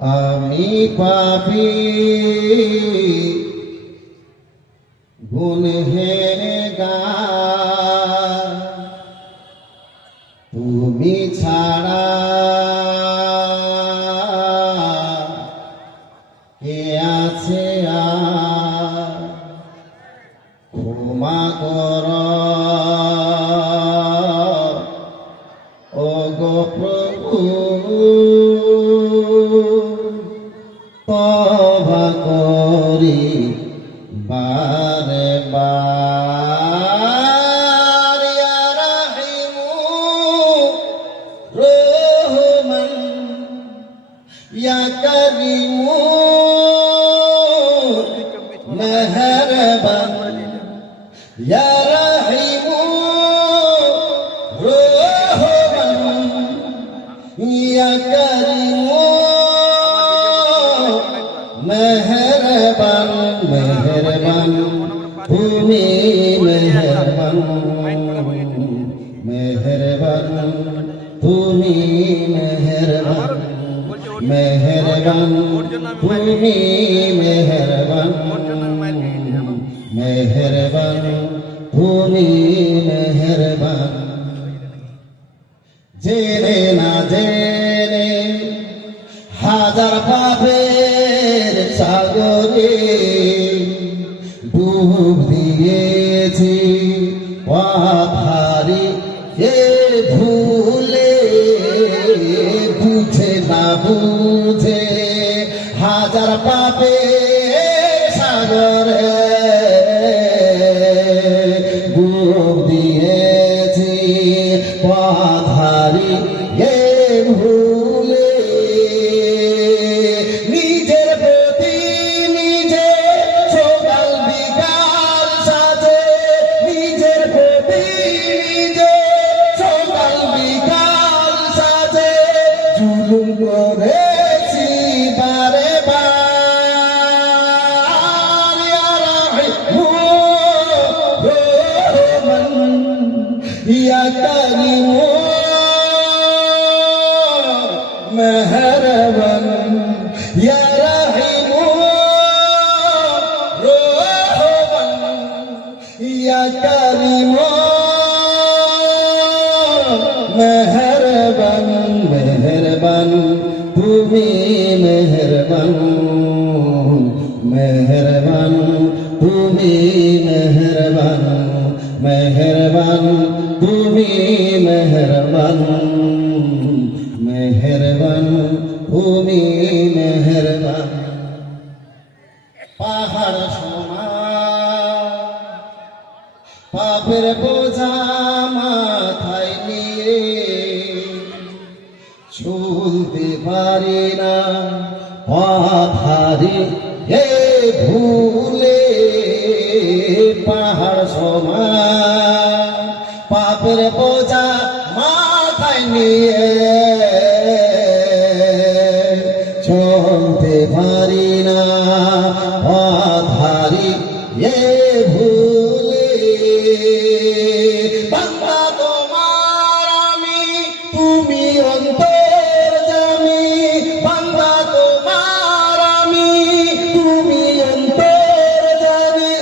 আমি পাপী গুনহেগার, তুমি ছাড়া কে আছে আর? ক্ষমা কর ও গো প্রভু, তওবা করি বারে বার। ইয়া রাহিমু রহমান, ইয়া করিমু মেহরবান, ইয়া রাহিমু রহমান, ইয়া করিমু মেহরবান। মেহরবান তুমি মেহরবান, মেহরবান তুমি মেহরবান, মেহরবান তুমি মেহরবান, মেহরবান তুমি মেহরবান। জেনে না জেনে হাজার পাপের সাগরে ডুব দিয়েছি, পথ হারিয়ে ভুলে, বুঝে না বুঝে হাজার পাপের সাগরে ডুব দিয়েছি, পথ হারিয়ে ভুলে। নিজের প্রতি নিজে সকাল বিকাল সাজে, নিজের প্রতি নিজে সকাল বিকাল সাজে জুলুম করেছি বারে বার। ইয়া রাহিমু রহমান, ইয়া করিমু মেহরবান, ইয়া রাহিমু রহমান, ইয়া করিমু মেহরবান। মেহরবান তুমি মেহরবান, মেহরবান তুমি মেহরবান, মেহরবান তুমি মেহরবান, মেহরবান তুমি মেহরবান। পাহাড় সমান পাপের বোঝা মাথায় নিয়ে চলতে পারি না, পথ হারিয়ে ভুলে। পাহাড় সমান পাপের বোঝা মাথায় নিয়ে চলতে পারি না, পথ হারিয়ে ভুলে। বান্দা তোমার আমি, তুমি অন্তর্যামী, বান্দা তোমার আমি, তুমি অন্তর্যামী,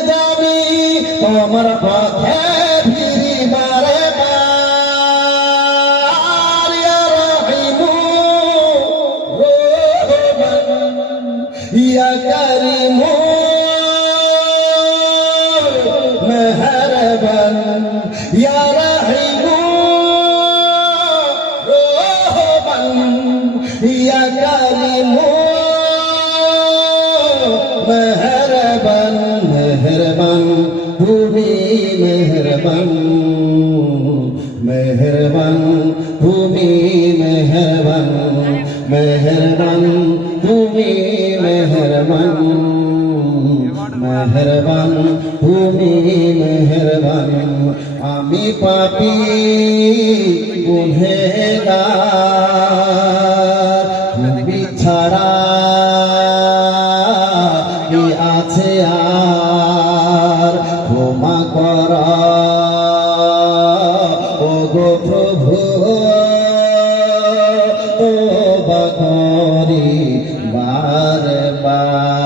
তোমার পথে ফিরি বারে বার। ইয়া রাহিমু রহমান, ইয়া করিমু মেহরবান, ইয়া রাহিমু রহমান, ইয়া করিমু মেহরবান। মেহরবান তুমি মেহরবান, মেহরবান তুমি মেহরবান, মেহরবান তুমি মেহরবান, মেহরবান তুমি মেহরবান। আমি পাপী গুনহেগার, তুমি ছাড়া কে আছে আর? ক্ষমা কর ও গো প্রভু, তওবা করি বারবার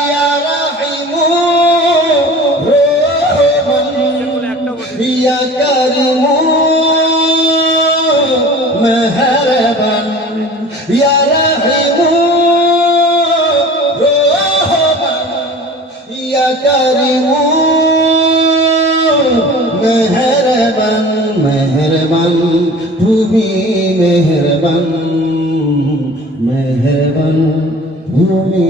ইয়া রাহিমু রহমান ইয়া কারিমু মেহেরবান ইয়া রাহিমু রহমান ইয়া কারিমু মেহেরবান মেহেরবান তুমি মেহেরবান মেহেরবান তুমি